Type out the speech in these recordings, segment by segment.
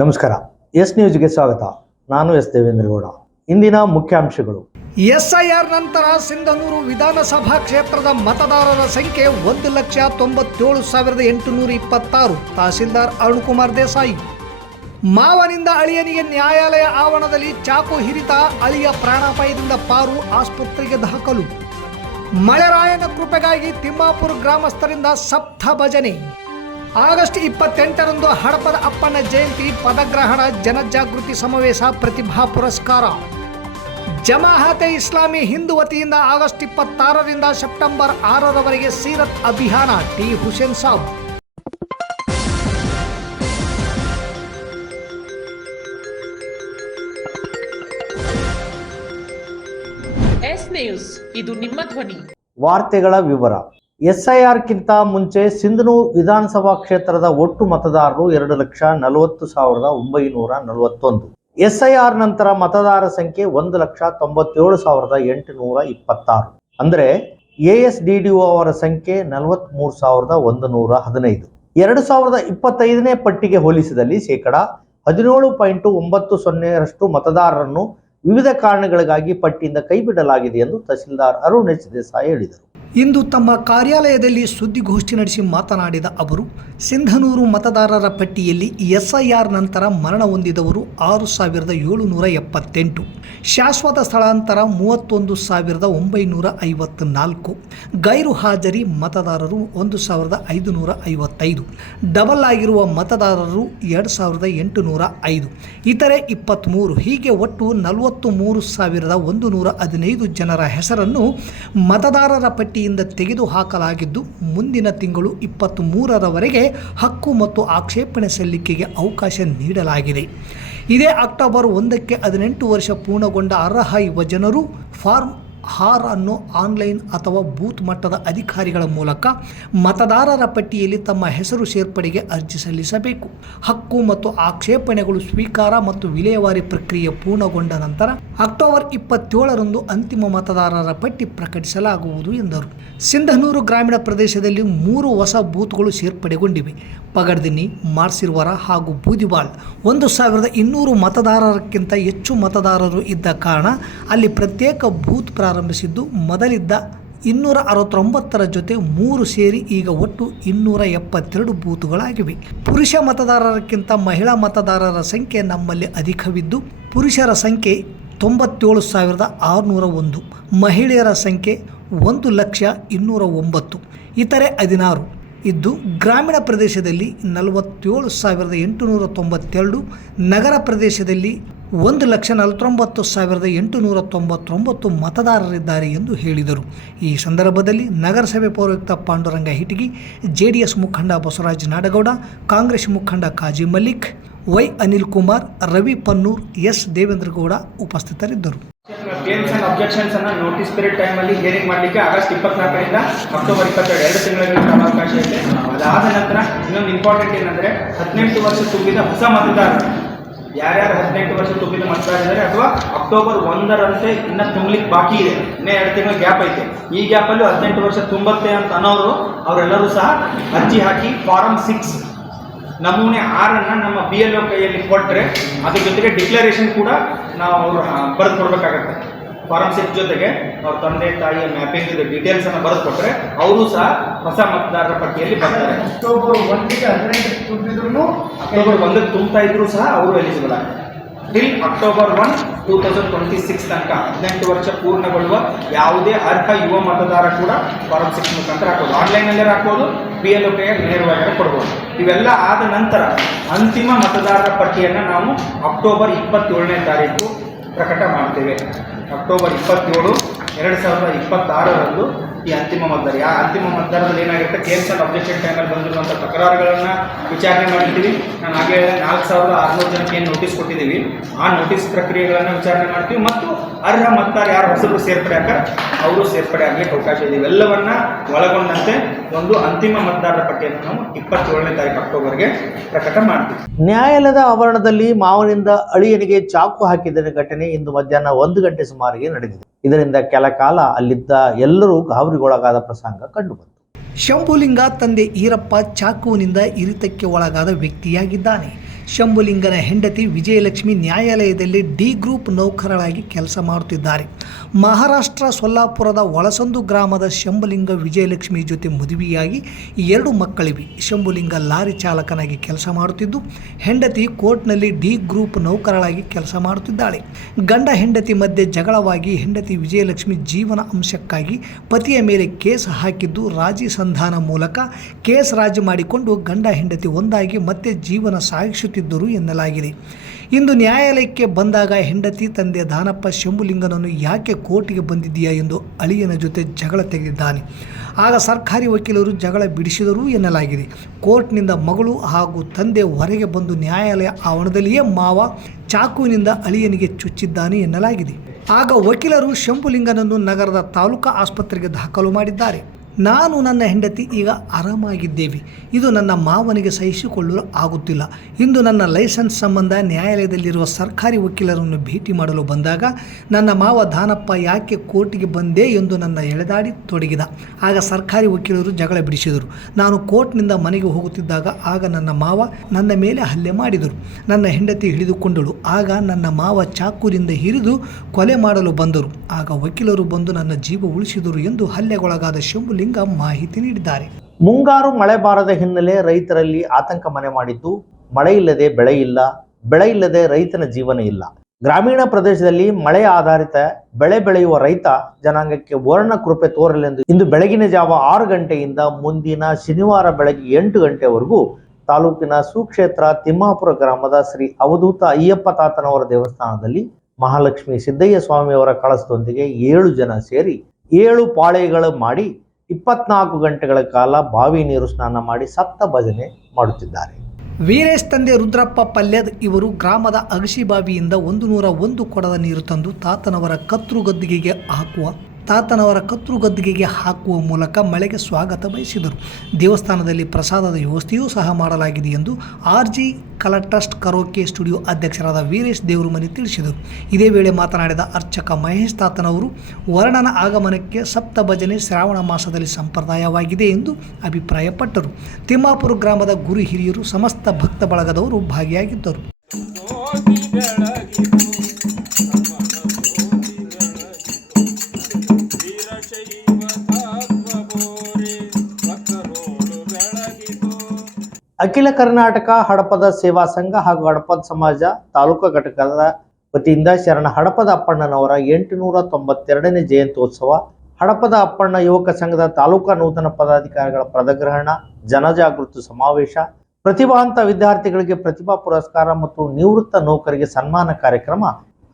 ನಮಸ್ಕಾರ. ಎಸ್ ನ್ಯೂಸ್ಗೆ ಸ್ವಾಗತ. ನಾನು ಎಸ್ ದೇವೇಂದ್ರಗೌಡ. ಇಂದಿನ ಮುಖ್ಯಾಂಶಗಳು. ಎಸ್ಐಆರ್ ನಂತರ ಸಿಂಧನೂರು ವಿಧಾನಸಭಾ ಕ್ಷೇತ್ರದ ಮತದಾರರ ಸಂಖ್ಯೆ 1,97,826. ತಹಸೀಲ್ದಾರ್ ಅರುಣ್ಕುಮಾರ್ ದೇಸಾಯಿ. ಮಾವನಿಂದ ಅಳಿಯನಿಗೆ ನ್ಯಾಯಾಲಯ ಆವರಣದಲ್ಲಿ ಚಾಕು ಹಿರಿತ, ಅಳಿಯ ಪ್ರಾಣಾಪಾಯದಿಂದ ಪಾರು, ಆಸ್ಪತ್ರೆಗೆ ದಾಖಲು. ಮಳೆರಾಯನ ಕೃಪೆಗಾಗಿ ತಿಮ್ಮಾಪುರ ಗ್ರಾಮಸ್ಥರಿಂದ ಸಪ್ತ ಭಜನೆ. ಆಗಸ್ಟ್ 28ರಂದು ಹಡಪದ ಅಪ್ಪನ ಜಯಂತಿ, ಪದಗ್ರಹಣ, ಜನಜಾಗೃತಿ ಸಮಾವೇಶ, ಪ್ರತಿಭಾ ಪುರಸ್ಕಾರ. ಜಮಾಅತೆ ಇಸ್ಲಾಮಿ ಹಿಂದ್ ವತಿಯಿಂದ ಆಗಸ್ಟ್ 26ರಿಂದ ಸೆಪ್ಟೆಂಬರ್ 6ರವರೆಗೆ ಸೀರತ್ ಅಭಿಯಾನ. T Hussain Sab. S news, ಇದು ನಿಮ್ಮ ಧ್ವನಿ. ವಾರ್ತೆಗಳ ವಿವರ. ಎಸ್ಐಆರ್ಗಿಂತ ಮುಂಚೆ ಸಿಂಧನೂರು ವಿಧಾನಸಭಾ ಕ್ಷೇತ್ರದ ಒಟ್ಟು ಮತದಾರರು 2,40,941. ಎಸ್ಐಆರ್ ನಂತರ ಮತದಾರ ಸಂಖ್ಯೆ 1,97,826. ಅಂದರೆ ಎಎಸ್ಡಿಡಿಒ ಅವರ ಸಂಖ್ಯೆ 43,115. 2025ನೇ ಪಟ್ಟಿಗೆ ಹೋಲಿಸಿದಲ್ಲಿ ಶೇಕಡ 17.90% ಮತದಾರರನ್ನು ವಿವಿಧ ಕಾರಣಗಳಿಗಾಗಿ ಪಟ್ಟಿಯಿಂದ ಕೈಬಿಡಲಾಗಿದೆ ಎಂದು ತಹಸೀಲ್ದಾರ್ ಅರುಣ್ ಎಚ್ ದೇಸಾಯಿ ಹೇಳಿದರು. ಇಂದು ತಮ್ಮ ಕಾರ್ಯಾಲಯದಲ್ಲಿ ಸುದ್ದಿಗೋಷ್ಠಿ ನಡೆಸಿ ಮಾತನಾಡಿದ ಅವರು, ಸಿಂಧನೂರು ಮತದಾರರ ಪಟ್ಟಿಯಲ್ಲಿ ಎಸ್ಐಆರ್ ನಂತರ ಮರಣ ಹೊಂದಿದವರು 6,778, ಶಾಶ್ವತ ಸ್ಥಳಾಂತರ 31,954, ಗೈರು ಹಾಜರಿ ಮತದಾರರು 1,555, ಡಬಲ್ ಆಗಿರುವ ಮತದಾರರು 2,805, ಇತರೆ 23, ಹೀಗೆ ಒಟ್ಟು 43,115 ಜನರ ಹೆಸರನ್ನು ಮತದಾರರ ಪಟ್ಟಿಯಿಂದ ತೆಗೆದುಹಾಕಲಾಗಿದ್ದು, ಮುಂದಿನ ತಿಂಗಳು 23ರವರೆಗೆ ಹಕ್ಕು ಮತ್ತು ಆಕ್ಷೇಪಣೆ ಸಲ್ಲಿಕೆಗೆ ಅವಕಾಶ ನೀಡಲಾಗಿದೆ. ಇದೇ ಅಕ್ಟೋಬರ್ 1ಕ್ಕೆ 18 ವರ್ಷ ಪೂರ್ಣಗೊಂಡ ಅರ್ಹ ಯುವಜನರು ಫಾರ್ಮ್ 6 ಅನ್ನು ಆನ್ಲೈನ್ ಅಥವಾ ಬೂತ್ ಮಟ್ಟದ ಅಧಿಕಾರಿಗಳ ಮೂಲಕ ಮತದಾರರ ಪಟ್ಟಿಯಲ್ಲಿ ತಮ್ಮ ಹೆಸರು ಸೇರ್ಪಡೆಗೆ ಅರ್ಜಿ ಸಲ್ಲಿಸಬೇಕು. ಹಕ್ಕು ಮತ್ತು ಆಕ್ಷೇಪಣೆಗಳು ಸ್ವೀಕಾರ ಮತ್ತು ವಿಲೇವಾರಿ ಪ್ರಕ್ರಿಯೆ ಪೂರ್ಣಗೊಂಡ ನಂತರ ಅಕ್ಟೋಬರ್ 27ರಂದು ಅಂತಿಮ ಮತದಾರರ ಪಟ್ಟಿ ಪ್ರಕಟಿಸಲಾಗುವುದು ಎಂದರು. ಸಿಂಧನೂರು ಗ್ರಾಮೀಣ ಪ್ರದೇಶದಲ್ಲಿ 3 ಹೊಸ ಬೂತ್ಗಳು ಸೇರ್ಪಡೆಗೊಂಡಿವೆ. ಪಗಡ್ದಿನ್ನಿ, ಮಾರ್ಸಿರ್ವರ ಹಾಗೂ ಬೂದಿವಾಳ್. 1,200 ಮತದಾರರಕ್ಕಿಂತ ಹೆಚ್ಚು ಮತದಾರರು ಇದ್ದ ಕಾರಣ ಅಲ್ಲಿ ಪ್ರತ್ಯೇಕ ಬೂತ್ ಪ್ರಾರಂಭಿಸಿದ್ದು, ಮೊದಲಿದ್ದ 269ರ ಜೊತೆ 3 ಸೇರಿ ಈಗ ಒಟ್ಟು 272 ಬೂತುಗಳಾಗಿವೆ. ಪುರುಷ ಮತದಾರರಕ್ಕಿಂತ ಮಹಿಳಾ ಮತದಾರರ ಸಂಖ್ಯೆ ನಮ್ಮಲ್ಲಿ ಅಧಿಕವಿದ್ದು, ಪುರುಷರ ಸಂಖ್ಯೆ 97,601, ಮಹಿಳೆಯರ ಸಂಖ್ಯೆ 1,209,, ಇತರೆ 16 ಇದ್ದು, ಗ್ರಾಮೀಣ ಪ್ರದೇಶದಲ್ಲಿ 47,892, ನಗರ ಪ್ರದೇಶದಲ್ಲಿ 1,49,899 ಮತದಾರರಿದ್ದಾರೆ ಎಂದು ಹೇಳಿದರು. ಈ ಸಂದರ್ಭದಲ್ಲಿ ನಗರಸಭೆ ಪೌರಾಯುಕ್ತ ಪಾಂಡುರಂಗ ಹಿಟಗಿ, ಜೆಡಿಎಸ್ ಮುಖಂಡ ಬಸವರಾಜ ನಾಡಗೌಡ, ಕಾಂಗ್ರೆಸ್ ಮುಖಂಡ ಕಾಜಿ ಮಲ್ಲಿಕ್, ವೈ ಅನಿಲ್ ಕುಮಾರ್, ರವಿ ಪನ್ನೂರ್, ಎಸ್ ದೇವೇಂದ್ರಗೌಡ ಉಪಸ್ಥಿತರಿದ್ದರು. ಕ್ಲೇಮ್ಸ್ ಅಂಡ್ ಅಬ್ಜೆಕ್ಷನ್ಸ್ ಅನ್ನು ನೋಟಿಸ್ ಪೀರಿಯಡ್ ಟೈಮಲ್ಲಿ ಹಿಯರಿಂಗ್ ಮಾಡಲಿಕ್ಕೆ ಆಗಸ್ಟ್ 24ರಿಂದ ಅಕ್ಟೋಬರ್ 22, 2 ತಿಂಗಳಿಗೆ ಅವಕಾಶ ಇದೆ. ಅದಾದ ನಂತರ ಇನ್ನೊಂದು ಇಂಪಾರ್ಟೆಂಟ್ ಏನಂದರೆ, 18 ವರ್ಷ ತುಂಬಿದ ಹೊಸ ಮತದಾರರು ಯಾರ್ಯಾರು 18 ವರ್ಷ ತುಂಬಿದ ಮತದಾರರಿದ್ದಾರೆ ಅಥವಾ ಅಕ್ಟೋಬರ್ 1ರಂತೆ ಇನ್ನೂ ತುಂಬಲಿಕ್ಕೆ ಬಾಕಿ ಇದೆ, ಇನ್ನೇ 2 ತಿಂಗಳ ಗ್ಯಾಪ್ ಐತೆ. ಈ ಗ್ಯಾಪಲ್ಲೂ 18 ವರ್ಷ ತುಂಬತ್ತೆ ಅಂತ ಅನ್ನೋರು ಅವರೆಲ್ಲರೂ ಸಹ ಅರ್ಜಿ ಹಾಕಿ ಫಾರಮ್ 6 ನಮೂನೆ 6ಅನ್ನು ನಮ್ಮ BLO ಕೈಯಲ್ಲಿ ಕೊಟ್ಟರೆ ಅದ್ರ ಜೊತೆಗೆ ಡಿಕ್ಲರೇಷನ್ ಕೂಡ ನಾವು ಅವರು ಬರೆದು ಕೊಡಬೇಕಾಗತ್ತೆ. ಫಾರಮ್ 6 ಜೊತೆಗೆ ಅವ್ರ ತಂದೆ ತಾಯಿಯ ಮ್ಯಾಪಿಂಗ್ ಡೀಟೇಲ್ಸನ್ನು ಬರೆದು ಕೊಟ್ಟರೆ ಅವರು ಸಹ ಹೊಸ ಮತದಾರರ ಪಟ್ಟಿಯಲ್ಲಿ ಬರ್ತಾರೆ. ಅಕ್ಟೋಬರ್ 1ಗೆ 18 ತುಂಬಿದ್ರು ಅಕ್ಟೋಬರ್ 1ಕ್ಕೆ ತುಂಬ್ತಾ ಇದ್ರು ಸಹ ಅವರು ಎಲಿಜಿಬಲ್ ಆಗ್ತಾರೆ. ಟಿಲ್ ಅಕ್ಟೋಬರ್ 1, 2026 ತನಕ 18 ವರ್ಷ ಪೂರ್ಣಗೊಳ್ಳುವ ಯಾವುದೇ ಅರ್ಹ ಯುವ ಮತದಾರ ಕೂಡ ಫಾರಮ್ 6 ಮುಖಾಂತರ ಹಾಕೋದು, ಆನ್ಲೈನಲ್ಲೇ ಹಾಕ್ಬೋದು, BLO ಕೈಯಾಗಿ ನೇರವಾಗಿ ಕೊಡ್ಬೋದು. ಇವೆಲ್ಲ ಆದ ನಂತರ ಅಂತಿಮ ಮತದಾರರ ಪಟ್ಟಿಯನ್ನು ನಾವು ಅಕ್ಟೋಬರ್ 27ನೇ ತಾರೀಕು ಪ್ರಕಟ ಮಾಡ್ತೇವೆ. ಅಕ್ಟೋಬರ್ 27, 2026ರಂದು ಈ ಅಂತಿಮ ಮತದಾರ. ಆ ಅಂತಿಮ ಮತದಾರದಲ್ಲಿ ಏನಾಗಿರುತ್ತೆ, ಕ್ಲೇಮ್ಸ್ ಅಂಡ್ ಅಬ್ಜೆಕ್ಷನ್ ಟೈಮಲ್ಲಿ ಬಂದಿರುವಂಥ ತಕರಾರುಗಳನ್ನು ವಿಚಾರಣೆ ಮಾಡಿರ್ತೀವಿ. ನಾನು ಹಾಗೆ 4,600 ಜನಕ್ಕೆ ಏನು ನೋಟಿಸ್ ಕೊಟ್ಟಿದ್ದೀವಿ, ಆ ನೋಟಿಸ್ ಪ್ರಕ್ರಿಯೆಗಳನ್ನು ವಿಚಾರಣೆ ಮಾಡ್ತೀವಿ ಮತ್ತು ಅರ್ಹ ಮತದಾರ ಯಾರು ಹೊಸಬರು ಸೇರ್ಪಡೆ ಆಗ್ತಾರೆ ಅವರು ಸೇರ್ಪಡೆ ಆಗಲಿಕ್ಕೆ ಅವಕಾಶ ಇದೆ. ಇವೆಲ್ಲವನ್ನ ಒಳಗೊಂಡಂತೆ ಒಂದು ಅಂತಿಮ ಮತದಾರರ ಪಟ್ಟಿಯನ್ನು ನಾವು 27ನೇ ತಾರೀಕು ಅಕ್ಟೋಬರ್ಗೆ ಪ್ರಕಟ ಮಾಡ್ತೀವಿ. ನ್ಯಾಯಾಲಯದ ಆವರಣದಲ್ಲಿ ಮಾವನಿಂದ ಅಳಿಯನಿಗೆ ಚಾಕು ಹಾಕಿದ ಘಟನೆ ಇಂದು ಮಧ್ಯಾಹ್ನ 1 ಗಂಟೆ ಸುಮಾರಿಗೆ ನಡೆದಿದೆ. ಇದರಿಂದ ಕೆಲ ಕಾಲ ಅಲ್ಲಿದ್ದ ಎಲ್ಲರೂ ಗಾಬರಿಗೊಳಗಾದ ಪ್ರಸಂಗ ಕಂಡುಬಂತು. ಶಂಭುಲಿಂಗ ತಂದೆ ಈರಪ್ಪ ಚಾಕುವಿನಿಂದ ಇರಿತಕ್ಕೆ ಒಳಗಾದ ವ್ಯಕ್ತಿಯಾಗಿದ್ದಾನೆ. ಶಂಭುಲಿಂಗನ ಹೆಂಡತಿ ವಿಜಯಲಕ್ಷ್ಮಿ ನ್ಯಾಯಾಲಯದಲ್ಲಿ ಡಿ ಗ್ರೂಪ್ ನೌಕರರಾಗಿ ಕೆಲಸ ಮಾಡುತ್ತಿದ್ದಾರೆ. ಮಹಾರಾಷ್ಟ್ರ ಸೊಲ್ಲಾಪುರದ ಒಳಸಂದು ಗ್ರಾಮದ ಶಂಭುಲಿಂಗ ವಿಜಯಲಕ್ಷ್ಮಿ ಜೊತೆ ಮದುವೆಯಾಗಿ 2 ಮಕ್ಕಳಿವೆ. ಶಂಭುಲಿಂಗ ಲಾರಿ ಚಾಲಕನಾಗಿ ಕೆಲಸ ಮಾಡುತ್ತಿದ್ದು, ಹೆಂಡತಿ ಕೋರ್ಟ್ನಲ್ಲಿ ಡಿ ಗ್ರೂಪ್ ನೌಕರರಾಗಿ ಕೆಲಸ ಮಾಡುತ್ತಿದ್ದಾಳೆ. ಗಂಡ ಹೆಂಡತಿ ಮಧ್ಯೆ ಜಗಳವಾಗಿ ಹೆಂಡತಿ ವಿಜಯಲಕ್ಷ್ಮಿ ಜೀವನ ಅಂಶಕ್ಕಾಗಿ ಪತಿಯ ಮೇಲೆ ಕೇಸ್ ಹಾಕಿದ್ದು, ರಾಜಿ ಸಂಧಾನ ಮೂಲಕ ಕೇಸ್ ರಾಜಿ ಮಾಡಿಕೊಂಡು ಗಂಡ ಹೆಂಡತಿ ಒಂದಾಗಿ ಮತ್ತೆ ಜೀವನ ಸಾಗಿಸುತ್ತಿದ್ದರು ಎನ್ನಲಾಗಿದೆ. ಇಂದು ನ್ಯಾಯಾಲಯಕ್ಕೆ ಬಂದಾಗ ಹೆಂಡತಿ ತಂದೆ ದಾನಪ್ಪ ಶಂಭುಲಿಂಗನನ್ನು ಯಾಕೆ ಕೋರ್ಟಿಗೆ ಬಂದಿದ್ದೀಯಾ ಎಂದು ಅಳಿಯನ ಜೊತೆ ಜಗಳ ತೆಗೆದಿದ್ದಾನೆ. ಆಗ ಸರ್ಕಾರಿ ವಕೀಲರು ಜಗಳ ಬಿಡಿಸಿದರು ಎನ್ನಲಾಗಿದೆ. ಕೋರ್ಟ್ನಿಂದ ಮಗಳು ಹಾಗೂ ತಂದೆ ಹೊರಗೆ ಬಂದು ನ್ಯಾಯಾಲಯ ಆವರಣದಲ್ಲಿಯೇ ಮಾವ ಚಾಕುವಿನಿಂದ ಅಳಿಯನಿಗೆ ಚುಚ್ಚಿದ್ದಾನೆ ಎನ್ನಲಾಗಿದೆ. ಆಗ ವಕೀಲರು ಶಂಭುಲಿಂಗನನ್ನು ನಗರದ ತಾಲೂಕಾ ಆಸ್ಪತ್ರೆಗೆ ದಾಖಲು ಮಾಡಿದ್ದಾರೆ. ನಾನು ನನ್ನ ಹೆಂಡತಿ ಈಗ ಆರಾಮಾಗಿದ್ದೇವೆ. ಇದು ನನ್ನ ಮಾವನಿಗೆ ಸಹಿಸಿಕೊಳ್ಳಲು ಆಗುತ್ತಿಲ್ಲ. ಇಂದು ನನ್ನ ಲೈಸೆನ್ಸ್ ಸಂಬಂಧ ನ್ಯಾಯಾಲಯದಲ್ಲಿರುವ ಸರ್ಕಾರಿ ವಕೀಲರನ್ನು ಭೇಟಿ ಮಾಡಲು ಬಂದಾಗ ನನ್ನ ಮಾವ ದಾನಪ್ಪ ಯಾಕೆ ಕೋರ್ಟಿಗೆ ಬಂದೆ ಎಂದು ನನ್ನ ಎಳೆದಾಡಿ ತೊಡಗಿದ. ಆಗ ಸರ್ಕಾರಿ ವಕೀಲರು ಜಗಳ ಬಿಡಿಸಿದರು. ನಾನು ಕೋರ್ಟ್ನಿಂದ ಮನೆಗೆ ಹೋಗುತ್ತಿದ್ದಾಗ ಆಗ ನನ್ನ ಮಾವ ನನ್ನ ಮೇಲೆ ಹಲ್ಲೆ ಮಾಡಿದರು. ನನ್ನ ಹೆಂಡತಿ ಹಿಡಿದುಕೊಂಡಳು. ಆಗ ನನ್ನ ಮಾವ ಚಾಕುವಿನಿಂದ ಹಿರಿದು ಕೊಲೆ ಮಾಡಲು ಬಂದರು. ಆಗ ವಕೀಲರು ಬಂದು ನನ್ನ ಜೀವ ಉಳಿಸಿದರು ಎಂದು ಹಲ್ಲೆಗೊಳಗಾದ ಶಂಭುಲಿಂಗ ಮಾಹಿತಿ ನೀಡಿದ್ದಾರೆ. ಮುಂಗಾರು ಮಳೆ ಬಾರದ ಹಿನ್ನೆಲೆ ರೈತರಲ್ಲಿ ಆತಂಕ ಮನೆ ಮಾಡಿದ್ದು, ಮಳೆ ಇಲ್ಲದೆ ಬೆಳೆ ಇಲ್ಲ, ಬೆಳೆ ಇಲ್ಲದೆ ರೈತನ ಜೀವನ ಇಲ್ಲ. ಗ್ರಾಮೀಣ ಪ್ರದೇಶದಲ್ಲಿ ಮಳೆ ಆಧಾರಿತ ಬೆಳೆ ಬೆಳೆಯುವ ರೈತ ಜನಾಂಗಕ್ಕೆ ವರ್ಣ ಕೃಪೆ ತೋರಲೆಂದು ಇಂದು ಬೆಳಗಿನ ಜಾವ 6 ಗಂಟೆಯಿಂದ ಮುಂದಿನ ಶನಿವಾರ ಬೆಳಗ್ಗೆ 8 ಗಂಟೆವರೆಗೂ ತಾಲೂಕಿನ ಸುಕ್ಷೇತ್ರ ತಿಮ್ಮಾಪುರ ಗ್ರಾಮದ ಶ್ರೀ ಅವಧೂತ ಅಯ್ಯಪ್ಪ ತಾತನವರ ದೇವಸ್ಥಾನದಲ್ಲಿ ಮಹಾಲಕ್ಷ್ಮಿ ಸಿದ್ದಯ್ಯ ಸ್ವಾಮಿಯವರ ಕಳಸದೊಂದಿಗೆ 7 ಜನ ಸೇರಿ 7 ಪಾಳೆಗಳು ಮಾಡಿ 24 ಗಂಟೆಗಳ ಕಾಲ ಬಾವಿ ನೀರು ಸ್ನಾನ ಮಾಡಿ ಸಪ್ತ ಭಜನೆ ಮಾಡುತ್ತಿದ್ದಾರೆ. ವೀರೇಶ್ ತಂದೆ ರುದ್ರಪ್ಪ ಪಲ್ಯದ್ ಇವರು ಗ್ರಾಮದ ಅಗಶಿಬಾವಿಯಿಂದ 101 ಕೊಡದ ನೀರು ತಂದು ತಾತನವರ ಕತ್ರು ಗದ್ದಿಗೆಗೆ ಹಾಕುವ ಮೂಲಕ ಮಳೆಗೆ ಸ್ವಾಗತ ಬಯಸಿದರು. ದೇವಸ್ಥಾನದಲ್ಲಿ ಪ್ರಸಾದದ ವ್ಯವಸ್ಥೆಯೂ ಸಹ ಮಾಡಲಾಗಿದೆ ಎಂದು RG ಕಲಾ ಟ್ರಸ್ಟ್ ಕರೋಕೆ ಸ್ಟುಡಿಯೋ ಅಧ್ಯಕ್ಷರಾದ ವೀರೇಶ್ ದೇವರಮನಿ ತಿಳಿಸಿದರು. ಇದೇ ವೇಳೆ ಮಾತನಾಡಿದ ಅರ್ಚಕ ಮಹೇಶ್ ತಾತನವರು ವರ್ಣನ ಆಗಮನಕ್ಕೆ ಸಪ್ತ ಭಜನೆ ಶ್ರಾವಣ ಮಾಸದಲ್ಲಿ ಸಂಪ್ರದಾಯವಾಗಿದೆ ಎಂದು ಅಭಿಪ್ರಾಯಪಟ್ಟರು. ತಿಮ್ಮಾಪುರ ಗ್ರಾಮದ ಗುರು ಹಿರಿಯರು ಸಮಸ್ತ ಭಕ್ತ ಬಳಗದವರು ಭಾಗಿಯಾಗಿದ್ದರು. ಅಖಿಲ ಕರ್ನಾಟಕ ಹಡಪದ ಸೇವಾ ಸಂಘ ಹಾಗೂ ಹಡಪದ ಸಮಾಜ ತಾಲೂಕಾ ಘಟಕದ ವತಿಯಿಂದ ಶರಣ ಹಡಪದ ಅಪ್ಪಣ್ಣನವರ 892ನೇ ಜಯಂತ್ಯೋತ್ಸವ, ಹಡಪದ ಅಪ್ಪಣ್ಣ ಯುವಕ ಸಂಘದ ತಾಲೂಕಾ ನೂತನ ಪದಾಧಿಕಾರಿಗಳ ಪದಗ್ರಹಣ, ಜನಜಾಗೃತಿ ಸಮಾವೇಶ, ಪ್ರತಿಭಾವಂತ ವಿದ್ಯಾರ್ಥಿಗಳಿಗೆ ಪ್ರತಿಭಾ ಪುರಸ್ಕಾರ ಮತ್ತು ನಿವೃತ್ತ ನೌಕರಿಗೆ ಸನ್ಮಾನ ಕಾರ್ಯಕ್ರಮ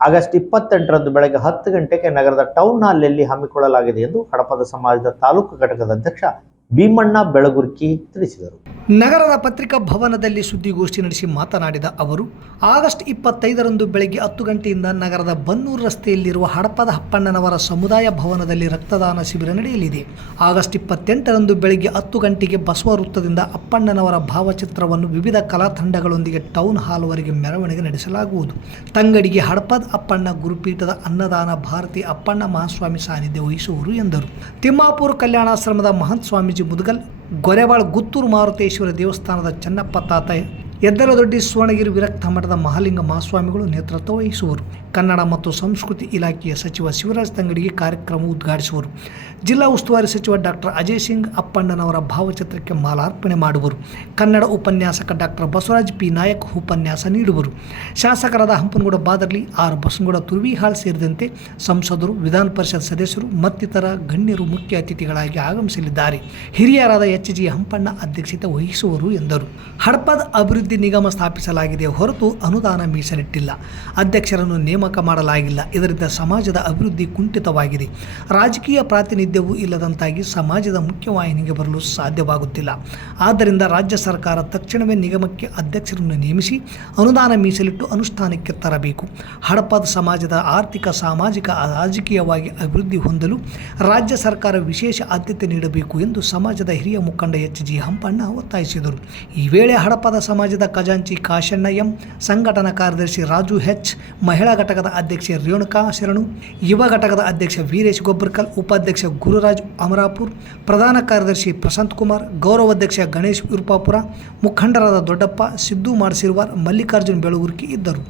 ಆಗಸ್ಟ್ 28ರಂದು ಬೆಳಗ್ಗೆ 10 ಗಂಟೆಗೆ ನಗರದ ಟೌನ್ ಹಾಲ್ನಲ್ಲಿ ಹಮ್ಮಿಕೊಳ್ಳಲಾಗಿದೆ ಎಂದು ಹಡಪದ ಸಮಾಜದ ತಾಲೂಕು ಘಟಕದ ಅಧ್ಯಕ್ಷ ಭೀಮಣ್ಣ ಬೆಳಗುರ್ಕಿ ತಿಳಿಸಿದರು. ನಗರದ ಪತ್ರಿಕಾ ಭವನದಲ್ಲಿ ಸುದ್ದಿಗೋಷ್ಠಿ ನಡೆಸಿ ಮಾತನಾಡಿದ ಅವರು, ಆಗಸ್ಟ್ 25ರಂದು ಬೆಳಗ್ಗೆ 10 ಗಂಟೆಯಿಂದ ನಗರದ ಬನ್ನೂರು ರಸ್ತೆಯಲ್ಲಿರುವ ಹಡಪದ ಅಪ್ಪಣ್ಣನವರ ಸಮುದಾಯ ಭವನದಲ್ಲಿ ರಕ್ತದಾನ ಶಿಬಿರ ನಡೆಯಲಿದೆ. ಆಗಸ್ಟ್ 28ರಂದು ಬೆಳಗ್ಗೆ 10 ಗಂಟೆಗೆ ಬಸವ ವೃತ್ತದಿಂದ ಅಪ್ಪಣ್ಣನವರ ಭಾವಚಿತ್ರವನ್ನು ವಿವಿಧ ಕಲಾ ತಂಡಗಳೊಂದಿಗೆ ಟೌನ್ ಹಾಲ್ವರೆಗೆ ಮೆರವಣಿಗೆ ನಡೆಸಲಾಗುವುದು. ತಂಗಡಿಗೆ ಹಡಪದ ಅಪ್ಪಣ್ಣ ಗುರುಪೀಠದ ಅನ್ನದಾನ ಭಾರತಿ ಅಪ್ಪಣ್ಣ ಮಹಾಸ್ವಾಮಿ ಸಾನ್ನಿಧ್ಯ ವಹಿಸುವರು ಎಂದರು. ತಿಮ್ಮಾಪುರ ಕಲ್ಯಾಣಾಶ್ರಮದ ಮಹಂತ ಸ್ವಾಮೀಜಿ ಮುದಗಲ್, ಗೊರೆವಾಳ ಗುತ್ತೂರು ಮಾರುತೇಶ್ವರ ದೇವಸ್ಥಾನದ ಚನ್ನಪ್ಪ ತಾತ, ಎದ್ದಲದೊಡ್ಡಿ ಸುವರ್ಣಗಿರಿ ವಿರಕ್ತ ಮಠದ ಮಹಾಲಿಂಗ ಮಹಾಸ್ವಾಮಿಗಳು ನೇತೃತ್ವ ವಹಿಸುವರು. ಕನ್ನಡ ಮತ್ತು ಸಂಸ್ಕೃತಿ ಇಲಾಖೆಯ ಸಚಿವ ಶಿವರಾಜ್ ತಂಗಡಿಗೆ ಕಾರ್ಯಕ್ರಮ ಉದ್ಘಾಟಿಸುವರು. ಜಿಲ್ಲಾ ಉಸ್ತುವಾರಿ ಸಚಿವ ಡಾಕ್ಟರ್ ಅಜಯ್ ಸಿಂಗ್ ಅಪ್ಪಣ್ಣನವರ ಭಾವಚಿತ್ರಕ್ಕೆ ಮಾಲಾರ್ಪಣೆ ಮಾಡುವರು. ಕನ್ನಡ ಉಪನ್ಯಾಸಕ ಡಾಕ್ಟರ್ ಬಸವರಾಜ್ ಪಿ ನಾಯಕ್ ಉಪನ್ಯಾಸ ನೀಡುವರು. ಶಾಸಕರಾದ ಹಂಪನಗೌಡ ಬಾದರ್ಲಿ, ಆರ್ ಬಸನಗೌಡ ತುರ್ವಿಹಾಳ್ ಸೇರಿದಂತೆ ಸಂಸದರು, ವಿಧಾನ ಪರಿಷತ್ ಸದಸ್ಯರು ಮತ್ತಿತರ ಗಣ್ಯರು ಮುಖ್ಯ ಅತಿಥಿಗಳಾಗಿ ಆಗಮಿಸಲಿದ್ದಾರೆ. ಹಿರಿಯರಾದ HG ಹಂಪಣ್ಣ ಅಧ್ಯಕ್ಷತೆ ವಹಿಸುವರು ಎಂದರು. ಹಡಪದ ಅಭಿವೃದ್ಧಿ ನಿಗಮ ಸ್ಥಾಪಿಸಲಾಗಿದೆ ಹೊರತು ಅನುದಾನ ಮೀಸಲಿಟ್ಟಿಲ್ಲ. ಅಧ್ಯಕ್ಷರನ್ನು ನೇಮಕ ಮಾಡಲಾಗಿಲ್ಲ. ಇದರಿಂದ ಸಮಾಜದ ಅಭಿವೃದ್ಧಿ ಕುಂಠಿತವಾಗಿದೆ. ರಾಜಕೀಯ ಪ್ರಾತಿನಿಧ್ಯವೂ ಇಲ್ಲದಂತಾಗಿ ಸಮಾಜದ ಮುಖ್ಯವಾಹಿನಿಗೆ ಬರಲು ಸಾಧ್ಯವಾಗುತ್ತಿಲ್ಲ. ಆದ್ದರಿಂದ ರಾಜ್ಯ ಸರ್ಕಾರ ತಕ್ಷಣವೇ ನಿಗಮಕ್ಕೆ ಅಧ್ಯಕ್ಷರನ್ನು ನೇಮಿಸಿ ಅನುದಾನ ಮೀಸಲಿಟ್ಟು ಅನುಷ್ಠಾನಕ್ಕೆ ತರಬೇಕು. ಹಡಪದ ಸಮಾಜದ ಆರ್ಥಿಕ, ಸಾಮಾಜಿಕ, ರಾಜಕೀಯವಾಗಿ ಅಭಿವೃದ್ಧಿ ಹೊಂದಲು ರಾಜ್ಯ ಸರ್ಕಾರ ವಿಶೇಷ ಆದ್ಯತೆ ನೀಡಬೇಕು ಎಂದು ಸಮಾಜದ ಹಿರಿಯ ಮುಖಂಡ HG ಹಂಪಣ್ಣ ಒತ್ತಾಯಿಸಿದರು. ಈ ವೇಳೆ ಹಡಪದ ಸಮಾಜದ ಖಜಾಂಚಿ ಕಾಶಣ್ಣ ಎಂ, ಸಂಘಟನಾ ಕಾರ್ಯದರ್ಶಿ ರಾಜು H, ಮಹಿಳಾ ಘಟಕ ಘಟಕದ ಅಧ್ಯಕ್ಷೆ ರೇಣುಕಾ ಶರಣು, ಯುವ ಘಟಕದ ಅಧ್ಯಕ್ಷ ವೀರೇಶ್ ಗೊಬ್ಬರ್ಕಲ್, ಉಪಾಧ್ಯಕ್ಷ ಗುರುರಾಜ್ ಅಮರಾಪುರ್, ಪ್ರಧಾನ ಕಾರ್ಯದರ್ಶಿ ಪ್ರಶಾಂತ್ ಕುಮಾರ್, ಗೌರವಾಧ್ಯಕ್ಷ ಗಣೇಶ್ ವಿರುಪಾಪುರ, ಮುಖಂಡರಾದ ದೊಡ್ಡಪ್ಪ, ಸಿದ್ದು ಮಾಡಿಸಿರುವಾರ್, ಮಲ್ಲಿಕಾರ್ಜುನ್ ಬೆಳಗುರ್ಕಿ ಇದ್ದರು.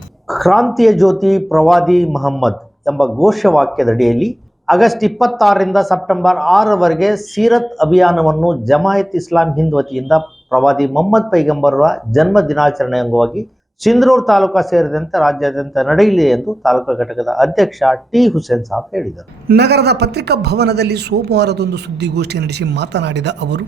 ಕ್ರಾಂತಿಯ ಜ್ಯೋತಿ ಪ್ರವಾದಿ ಮಹಮ್ಮದ್ ಎಂಬ ಘೋಷವಾಕ್ಯದಡಿಯಲ್ಲಿ ಆಗಸ್ಟ್ 26ರಿಂದ ಸೆಪ್ಟೆಂಬರ್ 6ರವರೆಗೆ ಸೀರತ್ ಅಭಿಯಾನವನ್ನು ಜಮಾಯತ್ ಇಸ್ಲಾಂ ಹಿಂದ್ ವತಿಯಿಂದ ಪ್ರವಾದಿ ಮೊಹಮ್ಮದ್ ಪೈಗಂಬರರ ಜನ್ಮ ದಿನಾಚರಣೆ ಅಂಗವಾಗಿ ಸಿಂಧನೂರು ತಾಲೂಕು ಸೇರಿದಂತೆ ರಾಜ್ಯಾದ್ಯಂತ ನಡೆಯಲಿದೆ ಎಂದು ತಾಲೂಕು ಘಟಕದ ಅಧ್ಯಕ್ಷ ಟಿ ಹುಸೇನ್ ಸಾಬ್ ಹೇಳಿದರು. ನಗರದ ಪತ್ರಿಕಾ ಭವನದಲ್ಲಿ ಸೋಮವಾರದಂದು ಸುದ್ದಿಗೋಷ್ಠಿ ನಡೆಸಿ ಮಾತನಾಡಿದ ಅವರು,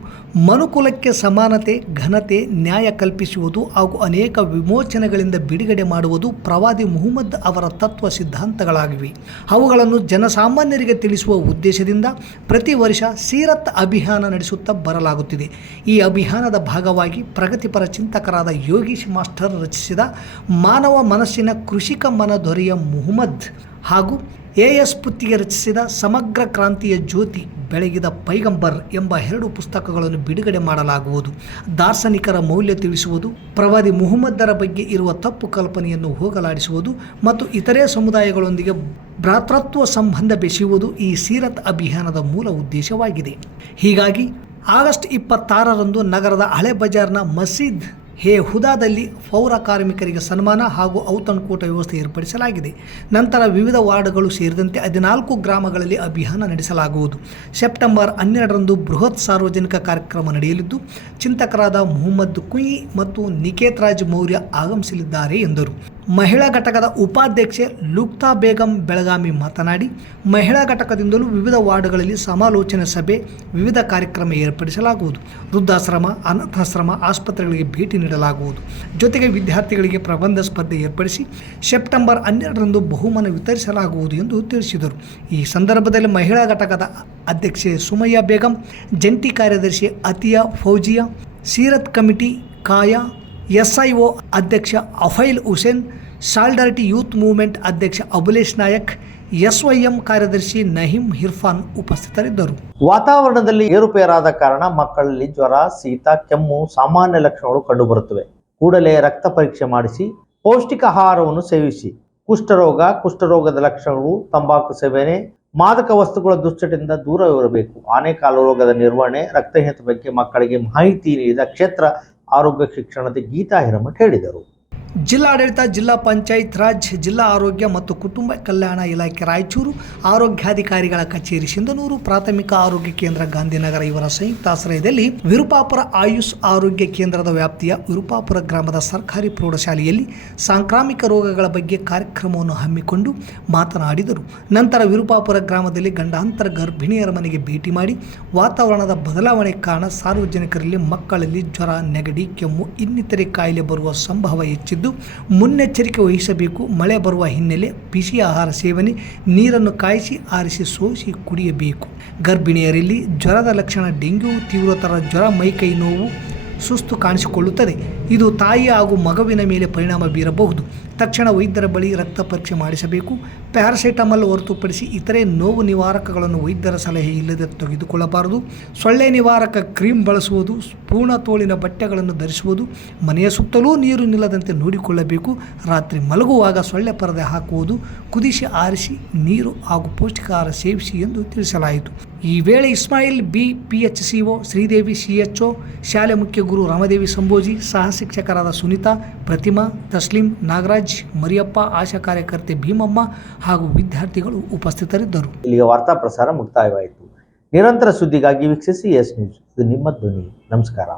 ಮನುಕುಲಕ್ಕೆ ಸಮಾನತೆ, ಘನತೆ, ನ್ಯಾಯ ಕಲ್ಪಿಸುವುದು ಹಾಗೂ ಅನೇಕ ವಿಮೋಚನೆಗಳಿಂದ ಬಿಡುಗಡೆ ಮಾಡುವುದು ಪ್ರವಾದಿ ಮುಹಮ್ಮದ್ ಅವರ ತತ್ವ ಸಿದ್ಧಾಂತಗಳಾಗಿವೆ. ಅವುಗಳನ್ನು ಜನಸಾಮಾನ್ಯರಿಗೆ ತಿಳಿಸುವ ಉದ್ದೇಶದಿಂದ ಪ್ರತಿ ವರ್ಷ ಸೀರತ್ ಅಭಿಯಾನ ನಡೆಸುತ್ತಾ ಬರಲಾಗುತ್ತಿದೆ. ಈ ಅಭಿಯಾನದ ಭಾಗವಾಗಿ ಪ್ರಗತಿಪರ ಚಿಂತಕರಾದ ಯೋಗೀಶ್ ಮಾಸ್ಟರ್ ರಚಿಸಿದ ಮಾನವ ಮನಸ್ಸಿನ ಕೃಷಿಕ ಮನದೊರೆಯ ಮುಹಮ್ಮದ್ ಹಾಗೂ ಎಎಸ್ ಪುತ್ತಿಗೆ ರಚಿಸಿದ ಸಮಗ್ರ ಕ್ರಾಂತಿಯ ಜ್ಯೋತಿ ಬೆಳಗಿದ ಪೈಗಂಬರ್ ಎಂಬ 2 ಪುಸ್ತಕಗಳನ್ನು ಬಿಡುಗಡೆ ಮಾಡಲಾಗುವುದು. ದಾರ್ಶನಿಕರ ಮೌಲ್ಯ ತಿಳಿಸುವುದು, ಪ್ರವಾದಿ ಮುಹಮ್ಮದರ ಬಗ್ಗೆ ಇರುವ ತಪ್ಪು ಕಲ್ಪನೆಯನ್ನು ಹೋಗಲಾಡಿಸುವುದು ಮತ್ತು ಇತರೆ ಸಮುದಾಯಗಳೊಂದಿಗೆ ಭ್ರಾತೃತ್ವ ಸಂಬಂಧ ಬೆಸೆಯುವುದು ಈ ಸೀರತ್ ಅಭಿಯಾನದ ಮೂಲ ಉದ್ದೇಶವಾಗಿದೆ. ಹೀಗಾಗಿ ಆಗಸ್ಟ್ 26ರಂದು ನಗರದ ಹಳೆ ಬಜಾರ್ನ ಮಸೀದ್ ಹುದಾದಲ್ಲಿ ಪೌರ ಕಾರ್ಮಿಕರಿಗೆ ಸನ್ಮಾನ ಹಾಗೂ ಔತಣಕೂಟ ವ್ಯವಸ್ಥೆ ಏರ್ಪಡಿಸಲಾಗಿದೆ. ನಂತರ ವಿವಿಧ ವಾರ್ಡ್ಗಳು ಸೇರಿದಂತೆ 14 ಗ್ರಾಮಗಳಲ್ಲಿ ಅಭಿಯಾನ ನಡೆಸಲಾಗುವುದು. ಸೆಪ್ಟೆಂಬರ್ 12ರಂದು ಬೃಹತ್ ಸಾರ್ವಜನಿಕ ಕಾರ್ಯಕ್ರಮ ನಡೆಯಲಿದ್ದು, ಚಿಂತಕರಾದ ಮುಹಮ್ಮದ್ ಕುಯಿ ಮತ್ತು ನಿಕೇತ್ ರಾಜ್ ಮೌರ್ಯ ಆಗಮಿಸಲಿದ್ದಾರೆ ಎಂದರು. ಮಹಿಳಾ ಘಟಕದ ಉಪಾಧ್ಯಕ್ಷೆ ಲುಕ್ತಾ ಬೇಗಂ ಬೆಳಗಾವಿ ಮಾತನಾಡಿ, ಮಹಿಳಾ ಘಟಕದಿಂದಲೂ ವಿವಿಧ ವಾರ್ಡ್ಗಳಲ್ಲಿ ಸಮಾಲೋಚನೆ ಸಭೆ, ವಿವಿಧ ಕಾರ್ಯಕ್ರಮ ಏರ್ಪಡಿಸಲಾಗುವುದು. ವೃದ್ಧಾಶ್ರಮ, ಅನಾಥಾಶ್ರಮ, ಆಸ್ಪತ್ರೆಗಳಿಗೆ ಭೇಟಿ ನೀಡಲಾಗುವುದು. ಜೊತೆಗೆ ವಿದ್ಯಾರ್ಥಿಗಳಿಗೆ ಪ್ರಬಂಧ ಸ್ಪರ್ಧೆ ಏರ್ಪಡಿಸಿ ಸೆಪ್ಟೆಂಬರ್ 12ರಂದು ಬಹುಮಾನ ವಿತರಿಸಲಾಗುವುದು ಎಂದು ತಿಳಿಸಿದರು. ಈ ಸಂದರ್ಭದಲ್ಲಿ ಮಹಿಳಾ ಘಟಕದ ಅಧ್ಯಕ್ಷೆ ಸುಮಯ್ಯ ಬೇಗಂ, ಜಂಟಿ ಕಾರ್ಯದರ್ಶಿ ಅತಿಯಾ ಫೌಜಿಯಾ, ಸೀರತ್ ಕಮಿಟಿ ಕಾಯಾ, SIO ಅಧ್ಯಕ್ಷ ಅಫೈಲ್ ಹುಸೇನ್, ಸಾಲ್ಡಾರಿಟಿ ಯೂತ್ ಮೂವ್ಮೆಂಟ್ ಅಧ್ಯಕ್ಷ ಅಬುಲೇಶ್ ನಾಯಕ್, SYM ಕಾರ್ಯದರ್ಶಿ ನಹೀಂ ಇರ್ಫಾನ್ ಉಪಸ್ಥಿತರಿದ್ದರು. ವಾತಾವರಣದಲ್ಲಿ ಏರುಪೇರಾದ ಕಾರಣ ಮಕ್ಕಳಲ್ಲಿ ಜ್ವರ, ಶೀತ, ಕೆಮ್ಮು ಸಾಮಾನ್ಯ ಲಕ್ಷಣಗಳು ಕಂಡುಬರುತ್ತವೆ. ಕೂಡಲೇ ರಕ್ತ ಪರೀಕ್ಷೆ ಮಾಡಿಸಿ, ಪೌಷ್ಟಿಕ ಆಹಾರವನ್ನು ಸೇವಿಸಿ. ಕುಷ್ಠರೋಗದ ಲಕ್ಷಣಗಳು ತಂಬಾಕು ಸೇವನೆ, ಮಾದಕ ವಸ್ತುಗಳ ದುಶ್ಚಟದಿಂದ ದೂರವಿರಬೇಕು. ಆನೆಕಾಲು ರೋಗದ ನಿರ್ವಹಣೆ, ರಕ್ತಹೀನತೆ ಬಗ್ಗೆ ಮಕ್ಕಳಿಗೆ ಮಾಹಿತಿ ನೀಡಿದ ಕ್ಷೇತ್ರ ಆರೋಗ್ಯ ಶಿಕ್ಷಣದ ಗೀತಾ ಹಿರೇಮಠ ಹೇಳಿದರು. ಜಿಲ್ಲಾಡಳಿತ, ಜಿಲ್ಲಾ ಪಂಚಾಯತ್ ರಾಜ್, ಜಿಲ್ಲಾ ಆರೋಗ್ಯ ಮತ್ತು ಕುಟುಂಬ ಕಲ್ಯಾಣ ಇಲಾಖೆ ರಾಯಚೂರು, ಆರೋಗ್ಯಾಧಿಕಾರಿಗಳ ಕಚೇರಿ ಸಿಂಧನೂರು, ಪ್ರಾಥಮಿಕ ಆರೋಗ್ಯ ಕೇಂದ್ರ ಗಾಂಧಿನಗರ ಇವರ ಸಂಯುಕ್ತ ಆಶ್ರಯದಲ್ಲಿ ವಿರುಪಾಪುರ ಆಯುಷ್ ಆರೋಗ್ಯ ಕೇಂದ್ರದ ವ್ಯಾಪ್ತಿಯ ವಿರುಪಾಪುರ ಗ್ರಾಮದ ಸರ್ಕಾರಿ ಪ್ರೌಢಶಾಲೆಯಲ್ಲಿ ಸಾಂಕ್ರಾಮಿಕ ರೋಗಗಳ ಬಗ್ಗೆ ಕಾರ್ಯಕ್ರಮವನ್ನು ಹಮ್ಮಿಕೊಂಡು ಮಾತನಾಡಿದರು. ನಂತರ ವಿರುಪಾಪುರ ಗ್ರಾಮದಲ್ಲಿ ಗಂಡಾಂತರ ಗರ್ಭಿಣಿಯರ ಮನೆಗೆ ಭೇಟಿ ಮಾಡಿ ವಾತಾವರಣದ ಬದಲಾವಣೆ ಕಾರಣ ಸಾರ್ವಜನಿಕರಲ್ಲಿ ಮಕ್ಕಳಲ್ಲಿ ಜ್ವರ, ನೆಗಡಿ, ಕೆಮ್ಮು ಇನ್ನಿತರೆ ಕಾಯಿಲೆ ಬರುವ ಸಂಭವ ಹೆಚ್ಚಿದ್ದು ಮುನ್ನೆಚ್ಚರಿಕೆ ವಹಿಸಬೇಕು. ಮಳೆ ಬರುವ ಹಿನ್ನೆಲೆ ಬಿಸಿ ಆಹಾರ ಸೇವನೆ, ನೀರನ್ನು ಕಾಯಿಸಿ ಆರಿಸಿ ಸೋಸಿ ಕುಡಿಯಬೇಕು. ಗರ್ಭಿಣಿಯರಲ್ಲಿ ಜ್ವರದ ಲಕ್ಷಣ ಡೆಂಗ್ಯೂ, ತೀವ್ರತರ ಜ್ವರ, ಮೈಕೈ ನೋವು, ಸುಸ್ತು ಕಾಣಿಸಿಕೊಳ್ಳುತ್ತದೆ. ಇದು ತಾಯಿ ಹಾಗೂ ಮಗುವಿನ ಮೇಲೆ ಪರಿಣಾಮ ಬೀರಬಹುದು. ತಕ್ಷಣ ವೈದ್ಯರ ಬಳಿ ರಕ್ತ ಪರೀಕ್ಷೆ ಮಾಡಿಸಬೇಕು. ಪ್ಯಾರಾಸಿಟಮಾಲ್ ಹೊರತುಪಡಿಸಿ ಇತರೆ ನೋವು ನಿವಾರಕಗಳನ್ನು ವೈದ್ಯರ ಸಲಹೆ ಇಲ್ಲದೆ ತೆಗೆದುಕೊಳ್ಳಬಾರದು. ಸೊಳ್ಳೆ ನಿವಾರಕ ಕ್ರೀಮ್ ಬಳಸುವುದು, ಪೂರ್ಣ ತೋಳಿನ ಬಟ್ಟೆಗಳನ್ನು ಧರಿಸುವುದು, ಮನೆಯ ಸುತ್ತಲೂ ನೀರು ನಿಲ್ಲದಂತೆ ನೋಡಿಕೊಳ್ಳಬೇಕು. ರಾತ್ರಿ ಮಲಗುವಾಗ ಸೊಳ್ಳೆ ಪರದೆ ಹಾಕುವುದು, ಕುದಿಸಿ ಆರಿಸಿ ನೀರು ಹಾಗೂ ಪೌಷ್ಟಿಕ ಆಹಾರ ಸೇವಿಸಿ ಎಂದು ತಿಳಿಸಲಾಯಿತು. ಈ ವೇಳೆ Ismail B, PHCO, Sridevi, CHO, ಶಾಲೆ ಮುಖ್ಯ ಗುರು ರಾಮದೇವಿ ಸಂಬೋಜಿ, ಸಹ ಶಿಕ್ಷಕರಾದ ಸುನೀತಾ, ಪ್ರತಿಮಾ, ತಸ್ಲೀಂ, ನಾಗರಾಜ್, ಮರಿಯಪ್ಪ, ಆಶಾ ಕಾರ್ಯಕರ್ತೆ ಭೀಮಮ್ಮ ಹಾಗೂ ವಿದ್ಯಾರ್ಥಿಗಳು ಉಪಸ್ಥಿತರಿದ್ದರು. ಇಲ್ಲಿಗೆ ವಾರ್ತಾ ಪ್ರಸಾರ ಮುಕ್ತಾಯವಾಯಿತು. ನಿರಂತರ ಸುದ್ದಿಗಾಗಿ ವೀಕ್ಷಿಸಿ ಎಸ್ ನ್ಯೂಸ್. ಇದು ನಿಮ್ಮ ಧ್ವನಿ. ನಮಸ್ಕಾರ.